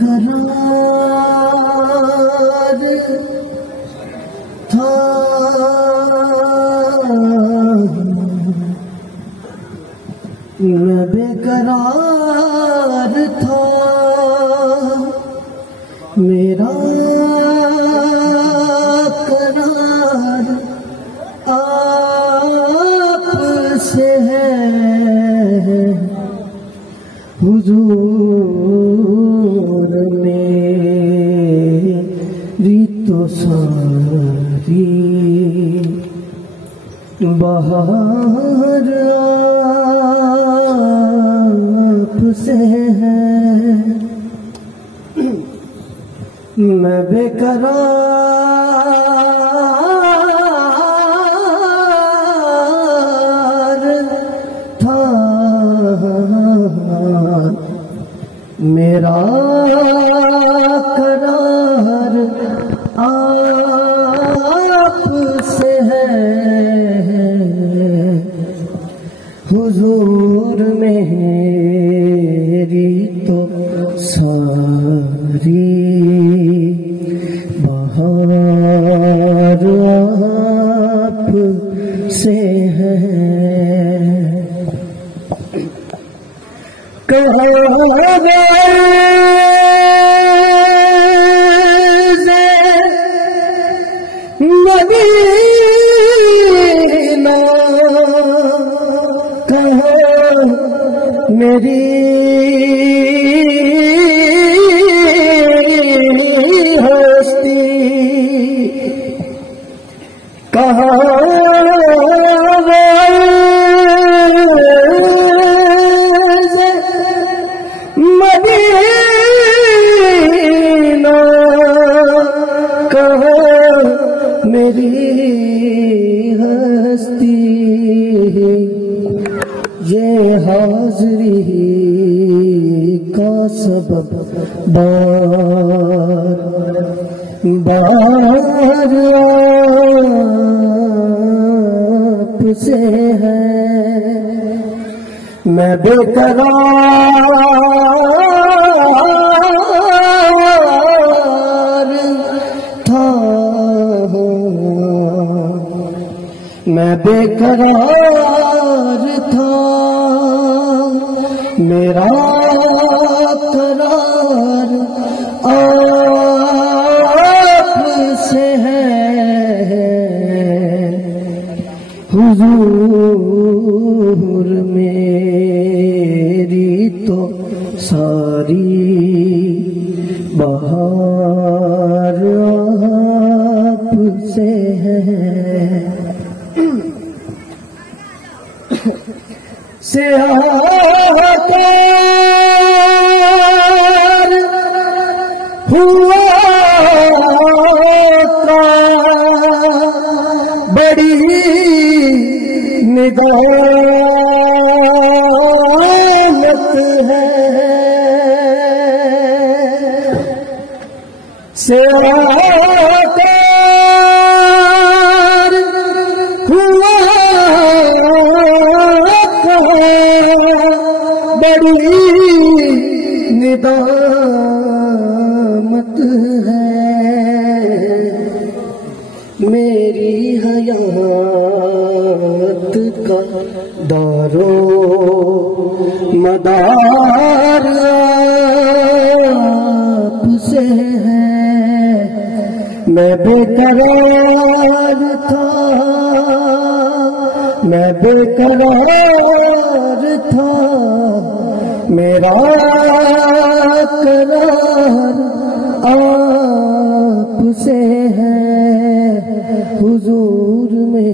करार था मैं बेकरार था, मेरा करार आपसे है हुजूर मेरी तो सारी बहार आपसे है। मैं बेकरार था, मेरा करार आपसे है हुजूर मेरी तो सारी बहार आपसे है। मदीना कहाँ मेरी हस्ती, कहाँ मदीना कहाँ मेरी हस्ती। ये हाज़री का सबब बार बार आपसे है। मैं बेकरार था, मैं बेकरार था, मेरा करार आपसे है हुजूर मेरी तो सारी बहार आपसे है। सियाहकार हुआ का बड़ी निदानत है। सियाहकार हुआ बड़ी निदामत है। मेरी हयात का दारो मदार आपसे है। मैं बेकरार था, मैं बेकरार था, मेरा करार आपसे है हुजूर में